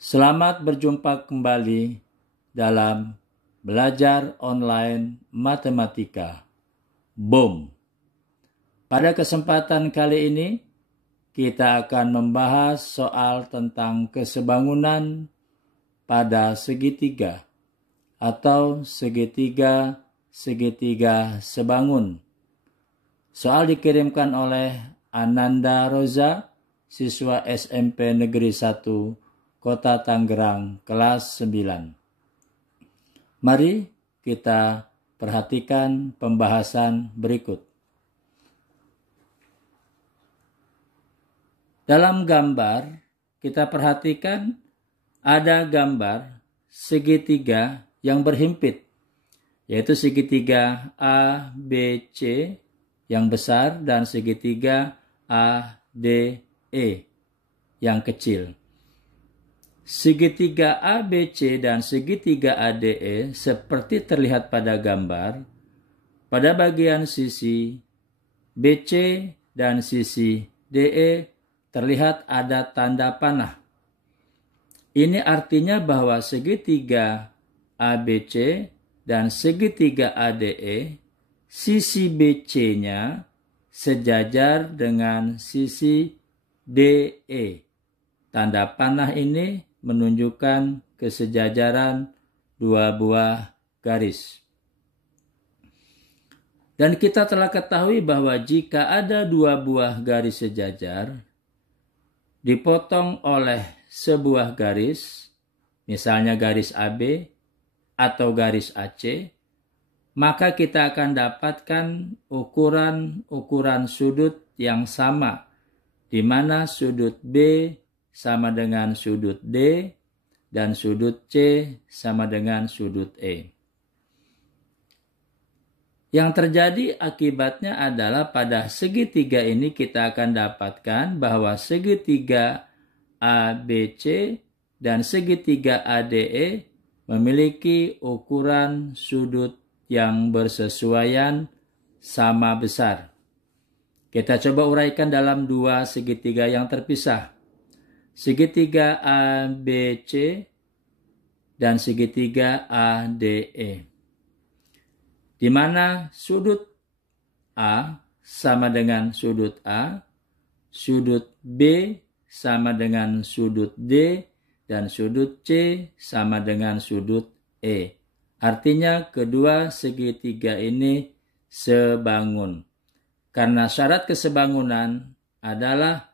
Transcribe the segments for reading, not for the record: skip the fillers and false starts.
Selamat berjumpa kembali dalam belajar online matematika. BOM. Pada kesempatan kali ini, kita akan membahas soal tentang kesebangunan pada segitiga atau segitiga sebangun. Soal dikirimkan oleh Ananda Roza, siswa SMP Negeri 1 Kota Tangerang, kelas 9. Mari kita perhatikan pembahasan berikut. Dalam gambar, kita perhatikan ada gambar segitiga yang berhimpit, yaitu segitiga ABC yang besar dan segitiga ADE yang kecil. Segitiga ABC dan segitiga ADE seperti terlihat pada gambar. Pada bagian sisi BC dan sisi DE terlihat ada tanda panah. Ini artinya bahwa segitiga ABC dan segitiga ADE, sisi BC-nya sejajar dengan sisi DE. Tanda panah ini menunjukkan kesejajaran dua buah garis. Dan kita telah ketahui bahwa jika ada dua buah garis sejajar, dipotong oleh sebuah garis, misalnya garis AB atau garis AC, maka kita akan dapatkan ukuran sudut yang sama, di mana sudut B sama dengan sudut D dan sudut C sama dengan sudut E. Yang terjadi akibatnya adalah pada segitiga ini kita akan dapatkan bahwa segitiga ABC dan segitiga ADE memiliki ukuran sudut yang bersesuaian sama besar. Kita coba uraikan dalam dua segitiga yang terpisah. Segitiga ABC dan segitiga ADE, di mana sudut A sama dengan sudut A, sudut B sama dengan sudut D, dan sudut C sama dengan sudut E. Artinya kedua segitiga ini sebangun. Karena syarat kesebangunan adalah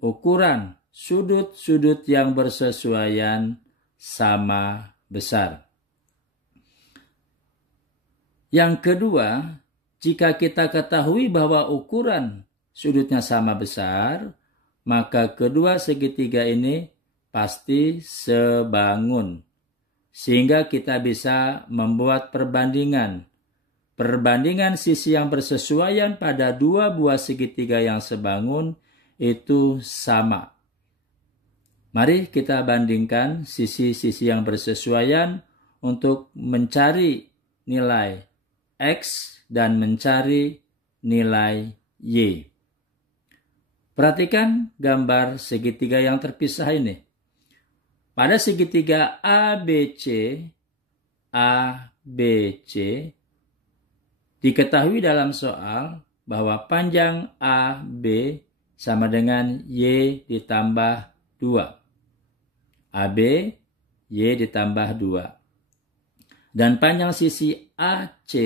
ukuran sudut-sudut yang bersesuaian sama besar. Yang kedua, jika kita ketahui bahwa ukuran sudutnya sama besar, maka kedua segitiga ini pasti sebangun. Sehingga kita bisa membuat perbandingan. Perbandingan sisi yang bersesuaian pada dua buah segitiga yang sebangun itu sama. Mari kita bandingkan sisi-sisi yang bersesuaian untuk mencari nilai X dan mencari nilai Y. Perhatikan gambar segitiga yang terpisah ini. Pada segitiga ABC diketahui dalam soal bahwa panjang AB sama dengan Y ditambah 2. AB, Y ditambah 2. Dan panjang sisi AC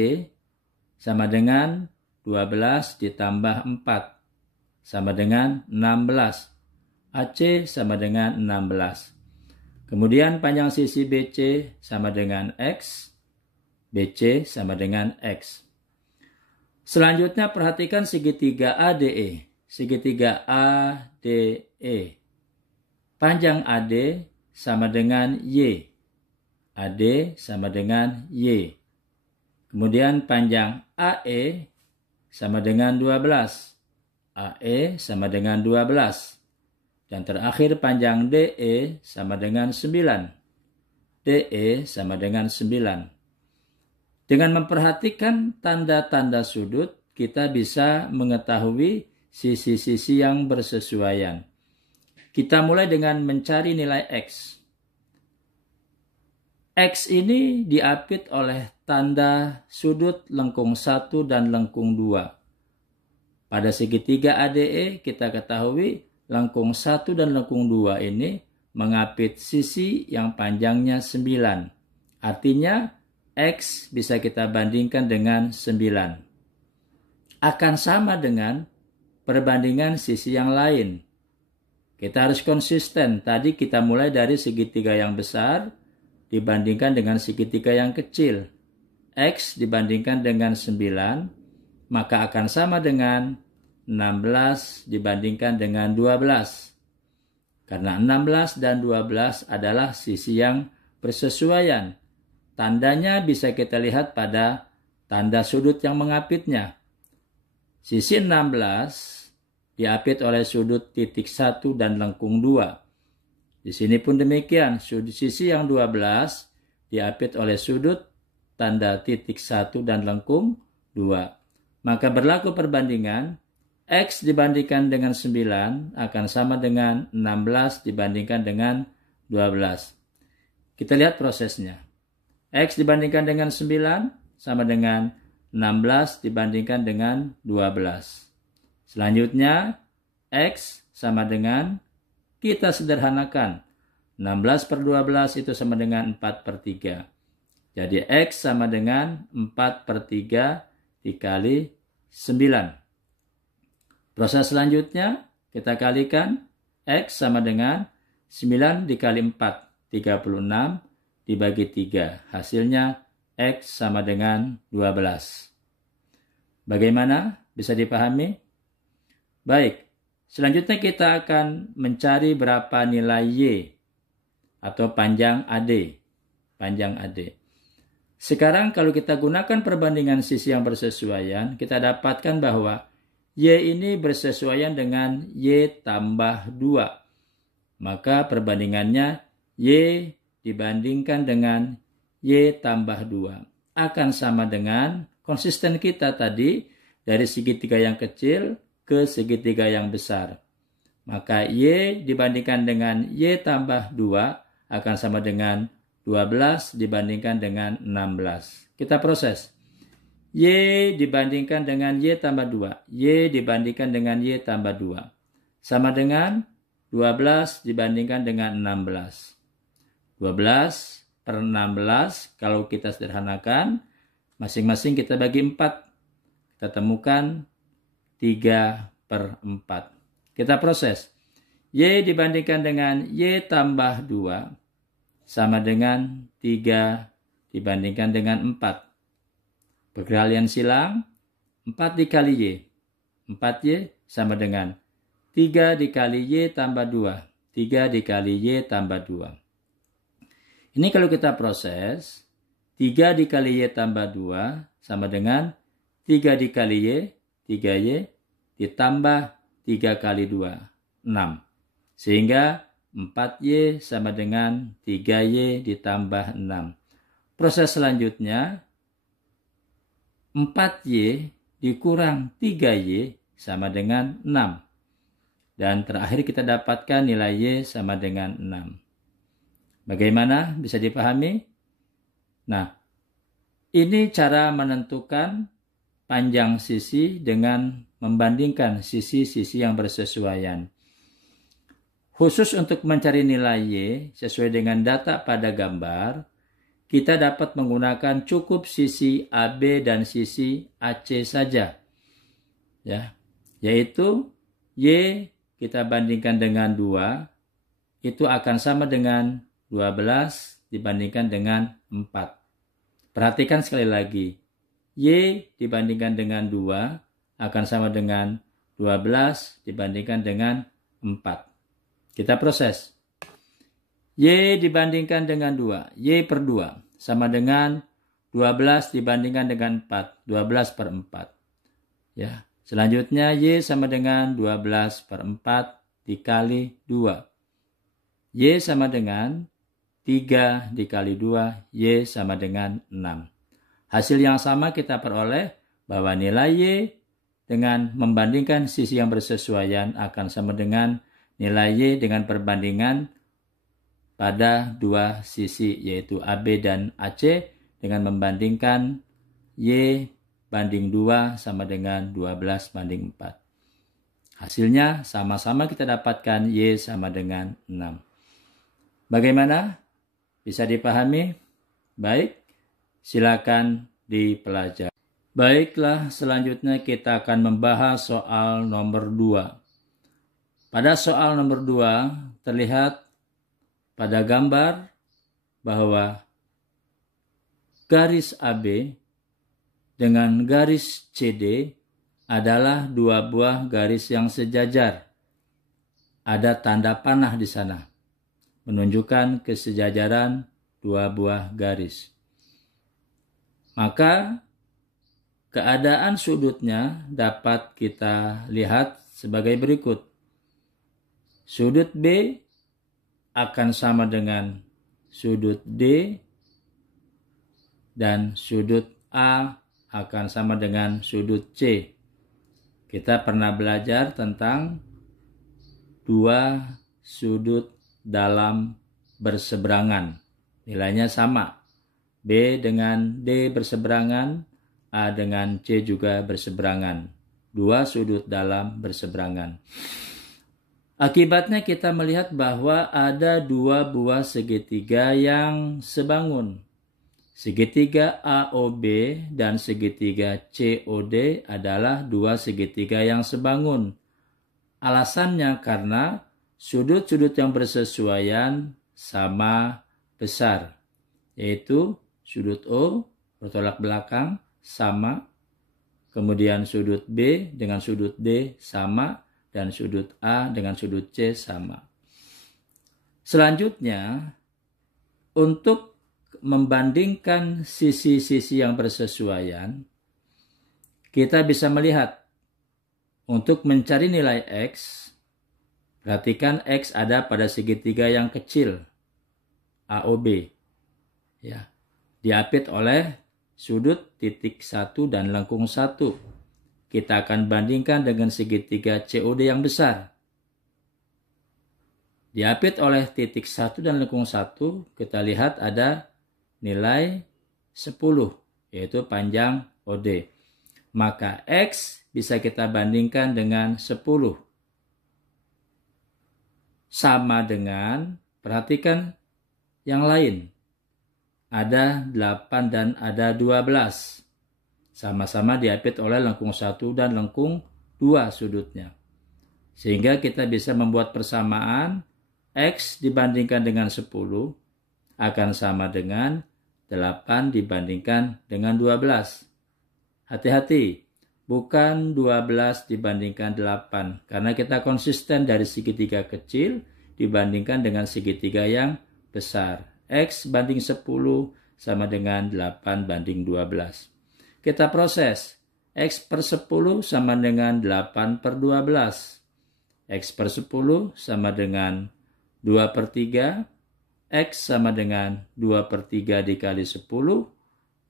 sama dengan 12 ditambah 4. Sama dengan 16. AC sama dengan 16. Kemudian panjang sisi BC sama dengan X. BC sama dengan X. Selanjutnya perhatikan segitiga ADE. Segitiga ADE. Panjang AD sama dengan Y. AD sama dengan Y. Kemudian panjang AE sama dengan 12. AE sama dengan 12. Dan terakhir panjang DE sama dengan 9. DE sama dengan 9. Dengan memperhatikan tanda-tanda sudut, kita bisa mengetahui sisi-sisi yang bersesuaian. Kita mulai dengan mencari nilai X. X ini diapit oleh tanda sudut lengkung 1 dan lengkung 2. Pada segitiga ADE kita ketahui lengkung 1 dan lengkung 2 ini mengapit sisi yang panjangnya 9. Artinya X bisa kita bandingkan dengan 9. Akan sama dengan perbandingan sisi yang lain. Kita harus konsisten. Tadi kita mulai dari segitiga yang besar dibandingkan dengan segitiga yang kecil. X dibandingkan dengan 9, maka akan sama dengan 16 dibandingkan dengan 12. Karena 16 dan 12 adalah sisi yang bersesuaian. Tandanya bisa kita lihat pada tanda sudut yang mengapitnya. Sisi 16 diapit oleh sudut titik 1 dan lengkung 2. Di sini pun demikian, sisi yang 12 diapit oleh sudut tanda titik 1 dan lengkung 2. Maka berlaku perbandingan, X dibandingkan dengan 9 akan sama dengan 16 dibandingkan dengan 12. Kita lihat prosesnya. X dibandingkan dengan 9 sama dengan 16 dibandingkan dengan 12. Selanjutnya, X sama dengan, kita sederhanakan, 16 per 12 itu sama dengan 4 per 3. Jadi X sama dengan 4 per 3 dikali 9. Proses selanjutnya kita kalikan, X sama dengan 9 dikali 4, 36 dibagi 3. Hasilnya X sama dengan 12. Bagaimana? Bisa dipahami? Baik. Selanjutnya kita akan mencari berapa nilai Y atau panjang AD. Panjang AD. Sekarang kalau kita gunakan perbandingan sisi yang bersesuaian, kita dapatkan bahwa Y ini bersesuaian dengan Y tambah 2. Maka perbandingannya Y dibandingkan dengan Y tambah 2. Akan sama dengan konsisten kita tadi dari segitiga yang kecil ke segitiga yang besar. Maka Y dibandingkan dengan Y tambah 2 akan sama dengan 12 dibandingkan dengan 16. Kita proses. Y dibandingkan dengan Y tambah 2. Y dibandingkan dengan Y tambah 2. Sama dengan 12 dibandingkan dengan 16. 12 per 16 kalau kita sederhanakan, masing-masing kita bagi 4. Kita temukan 3 per 4. Kita proses. Y dibandingkan dengan Y tambah 2 sama dengan 3 dibandingkan dengan 4. Perkalian silang, 4 dikali Y. 4Y sama dengan 3 dikali Y tambah 2. 3 dikali Y tambah 2. Ini kalau kita proses, 3 dikali Y tambah 2 sama dengan 3 dikali Y, 3Y ditambah 3 kali 2, 6. Sehingga 4Y sama dengan 3Y ditambah 6. Proses selanjutnya, 4Y dikurang 3Y sama dengan 6. Dan terakhir kita dapatkan nilai Y sama dengan 6. Bagaimana? Bisa dipahami? Nah, ini cara menentukan panjang sisi dengan membandingkan sisi-sisi yang bersesuaian. Khusus untuk mencari nilai Y sesuai dengan data pada gambar, kita dapat menggunakan cukup sisi AB dan sisi AC saja. Ya, yaitu Y kita bandingkan dengan 2, itu akan sama dengan 12 dibandingkan dengan 4. Perhatikan sekali lagi. Y dibandingkan dengan 2 akan sama dengan 12 dibandingkan dengan 4. Kita proses. Y dibandingkan dengan 2. Y per 2 sama dengan 12 dibandingkan dengan 4. 12 per 4. Ya. Selanjutnya Y sama dengan 12 per 4 dikali 2. Y sama dengan 3 dikali 2. Y sama dengan 6. Hasil yang sama kita peroleh bahwa nilai Y dengan membandingkan sisi yang bersesuaian akan sama dengan nilai Y dengan perbandingan pada dua sisi yaitu AB dan AC dengan membandingkan Y banding 2 sama dengan 12 banding 4. Hasilnya sama-sama kita dapatkan Y sama dengan 6. Bagaimana? Bisa dipahami? Baik, silakan dipelajari. Baiklah, selanjutnya kita akan membahas soal nomor 2. Pada soal nomor 2 terlihat pada gambar bahwa garis AB dengan garis CD adalah dua buah garis yang sejajar. Ada tanda panah di sana, menunjukkan kesejajaran dua buah garis. Maka keadaan sudutnya dapat kita lihat sebagai berikut. Sudut B akan sama dengan sudut D dan sudut A akan sama dengan sudut C. Kita pernah belajar tentang dua sudut dalam berseberangan. Nilainya sama. B dengan D berseberangan, A dengan C juga berseberangan. Dua sudut dalam berseberangan. Akibatnya kita melihat bahwa ada dua buah segitiga yang sebangun. Segitiga AOB dan segitiga COD adalah dua segitiga yang sebangun. Alasannya karena sudut-sudut yang bersesuaian sama besar, yaitu sudut O bertolak belakang sama, kemudian sudut B dengan sudut D sama, dan sudut A dengan sudut C sama. Selanjutnya, untuk membandingkan sisi-sisi yang bersesuaian, kita bisa melihat untuk mencari nilai X, perhatikan X ada pada segitiga yang kecil, AOB. Ya, diapit oleh sudut titik 1 dan lengkung 1. Kita akan bandingkan dengan segitiga COD yang besar. Diapit oleh titik 1 dan lengkung 1, kita lihat ada nilai 10, yaitu panjang OD. Maka X bisa kita bandingkan dengan 10. Sama dengan, perhatikan yang lain. Ada 8 dan ada 12. Sama-sama diapit oleh lengkung 1 dan lengkung 2 sudutnya. Sehingga kita bisa membuat persamaan X dibandingkan dengan 10 akan sama dengan 8 dibandingkan dengan 12. Hati-hati, bukan 12 dibandingkan 8, karena kita konsisten dari segitiga kecil dibandingkan dengan segitiga yang besar. X banding 10 sama dengan 8 banding 12. Kita proses. X per 10 sama dengan 8 per 12. X per 10 sama dengan 2 per 3. X sama dengan 2 per 3 dikali 10.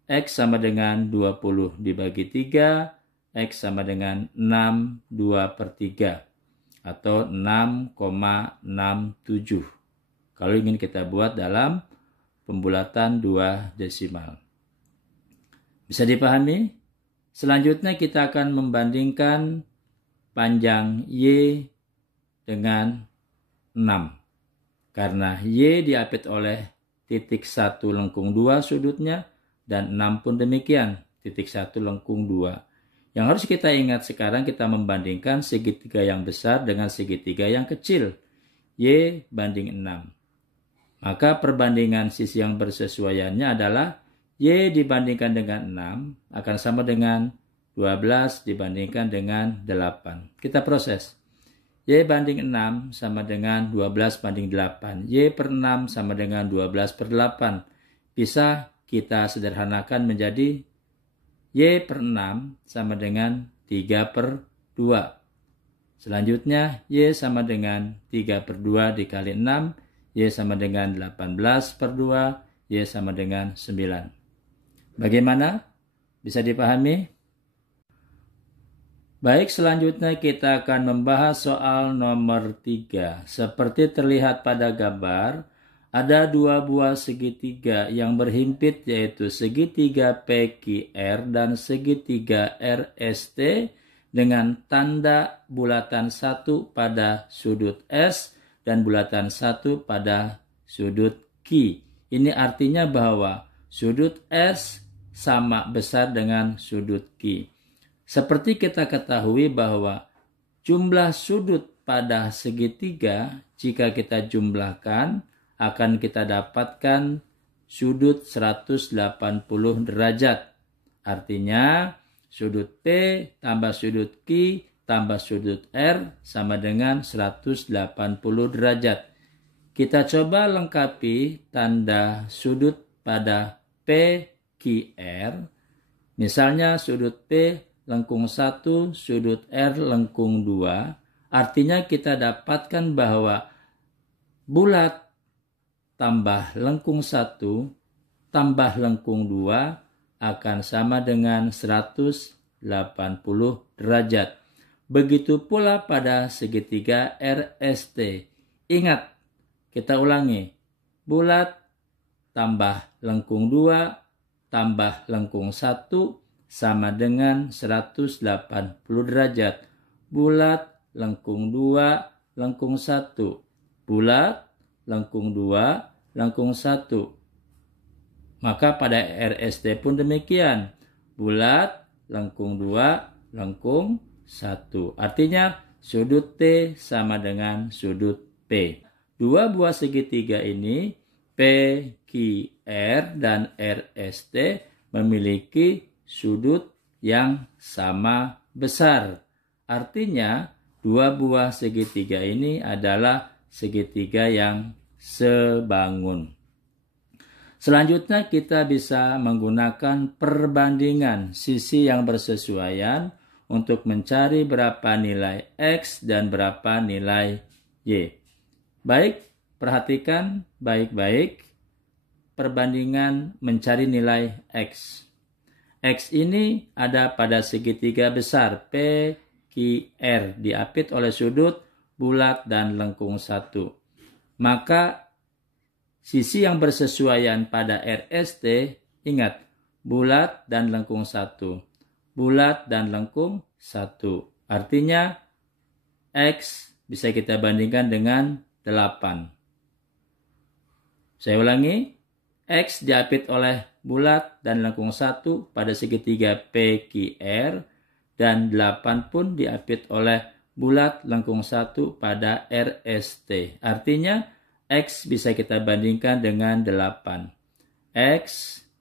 X sama dengan 20 dibagi 3. X sama dengan 6 2 per 3. Atau 6,67. Kalau ingin kita buat dalam pembulatan 2 desimal. Bisa dipahami? Selanjutnya kita akan membandingkan panjang Y dengan 6. Karena Y diapit oleh titik 1 lengkung 2 sudutnya, dan 6 pun demikian, titik 1 lengkung 2. Yang harus kita ingat sekarang, kita membandingkan segitiga yang besar dengan segitiga yang kecil. Y banding 6. Maka perbandingan sisi yang bersesuaiannya adalah Y dibandingkan dengan 6 akan sama dengan 12 dibandingkan dengan 8. Kita proses. Y banding 6 sama dengan 12 banding 8. Y per 6 sama dengan 12 per 8. Bisa kita sederhanakan menjadi Y per 6 sama dengan 3 per 2. Selanjutnya Y sama dengan 3 per 2 dikali 6. Y sama dengan 18 per 2. Y sama dengan 9. Bagaimana? Bisa dipahami? Baik, selanjutnya kita akan membahas soal nomor 3. Seperti terlihat pada gambar, ada dua buah segitiga yang berhimpit, yaitu segitiga PQR dan segitiga RST dengan tanda bulatan 1 pada sudut S dan bulatan 1 pada sudut Q. Ini artinya bahwa sudut S sama besar dengan sudut Q. Seperti kita ketahui bahwa jumlah sudut pada segitiga jika kita jumlahkan akan kita dapatkan sudut 180 derajat. Artinya sudut P tambah sudut Q tambah sudut R sama dengan 180 derajat. Kita coba lengkapi tanda sudut pada PQR. Misalnya sudut P lengkung 1, sudut R lengkung 2. Artinya kita dapatkan bahwa bulat tambah lengkung 1 tambah lengkung 2 akan sama dengan 180 derajat. Begitu pula pada segitiga RST. Ingat, kita ulangi. Bulat tambah lengkung 2 tambah lengkung 1 sama dengan 180 derajat. Bulat lengkung 2 lengkung 1. Bulat lengkung 2, lengkung 1. Maka pada RST pun demikian. Bulat, lengkung 2, lengkung 1. Artinya sudut T sama dengan sudut P. Dua buah segitiga ini, PQR dan RST, memiliki sudut yang sama besar. Artinya dua buah segitiga ini adalah segitiga yang sebangun. Selanjutnya kita bisa menggunakan perbandingan sisi yang bersesuaian untuk mencari berapa nilai X dan berapa nilai Y. Baik, perhatikan baik-baik perbandingan mencari nilai X. X ini ada pada segitiga besar PQR diapit oleh sudut bulat dan lengkung 1. Maka sisi yang bersesuaian pada RST, ingat, bulat dan lengkung 1. Bulat dan lengkung 1. Artinya X bisa kita bandingkan dengan 8. Saya ulangi, X diapit oleh bulat dan lengkung 1 pada segitiga PQR dan 8 pun diapit oleh bulat lengkung 1 pada RST. Artinya X bisa kita bandingkan dengan 8. X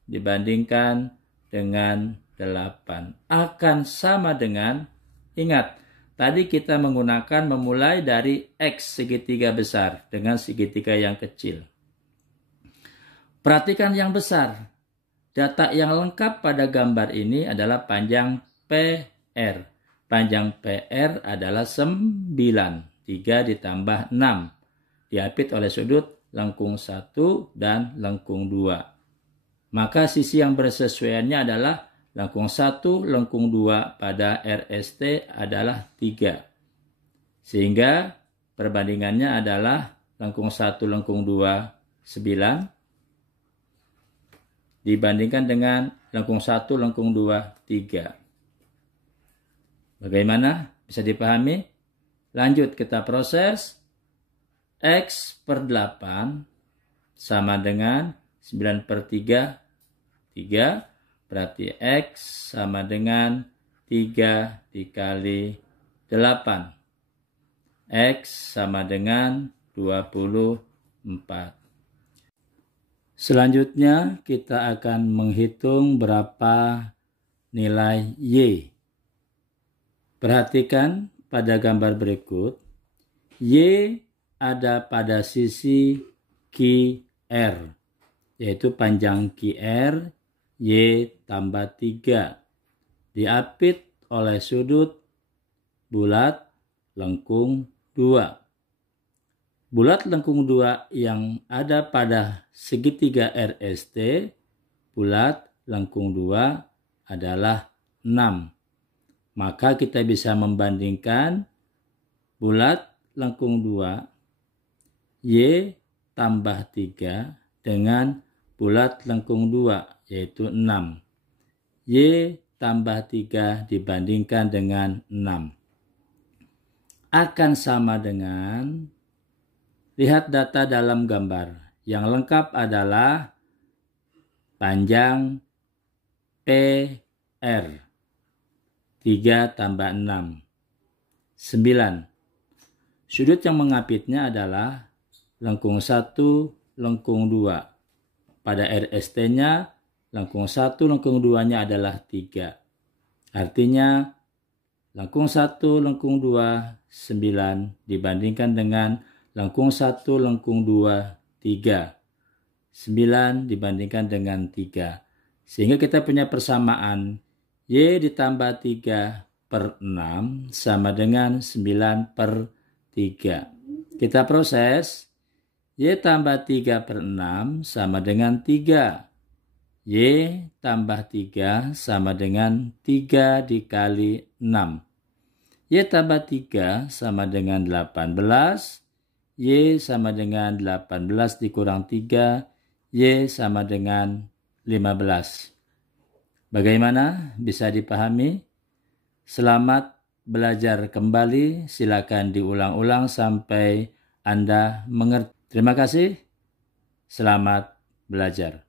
dibandingkan dengan 8 akan sama dengan, ingat, tadi kita menggunakan memulai dari X segitiga besar dengan segitiga yang kecil. Perhatikan yang besar. Data yang lengkap pada gambar ini adalah panjang PR. Panjang PR adalah 9. 3 ditambah 6. Diapit oleh sudut lengkung 1 dan lengkung 2. Maka sisi yang bersesuaiannya adalah lengkung 1, lengkung 2 pada RST adalah 3. Sehingga perbandingannya adalah lengkung 1, lengkung 2, 9. Dibandingkan dengan lengkung 1, lengkung 2, 3. Bagaimana? Bisa dipahami? Lanjut kita proses. X per 8 sama dengan 9 per 3. 3. Berarti X sama dengan 3 dikali 8. X sama dengan 24. Selanjutnya kita akan menghitung berapa nilai Y. Perhatikan pada gambar berikut. Y ada pada sisi QR, yaitu panjang QR, Y tambah 3. Diapit oleh sudut bulat lengkung 2. Bulat lengkung 2 yang ada pada segitiga RST, bulat lengkung 2 adalah 6. Maka kita bisa membandingkan bulat lengkung 2, Y tambah 3 dengan bulat lengkung 2, yaitu 6. Y tambah 3 dibandingkan dengan 6 akan sama dengan, lihat data dalam gambar. Yang lengkap adalah panjang PR. 3 tambah 6. 9. Sudut yang mengapitnya adalah lengkung 1, lengkung 2. Pada RST-nya, lengkung 1, lengkung 2-nya adalah 3. Artinya, lengkung 1, lengkung 2, 9 dibandingkan dengan lengkung 1, lengkung 2, 3. 9 dibandingkan dengan 3. Sehingga kita punya persamaan Y ditambah 3 per 6 sama dengan 9 per 3. Kita proses. Y tambah 3 per 6 sama dengan 3. Y tambah 3 sama dengan 3 dikali 6. Y tambah 3 sama dengan 18. Y sama dengan 18 dikurang 3. Y sama dengan 15. Bagaimana? Bisa dipahami? Selamat belajar kembali. Silakan diulang-ulang sampai Anda mengerti. Terima kasih. Selamat belajar.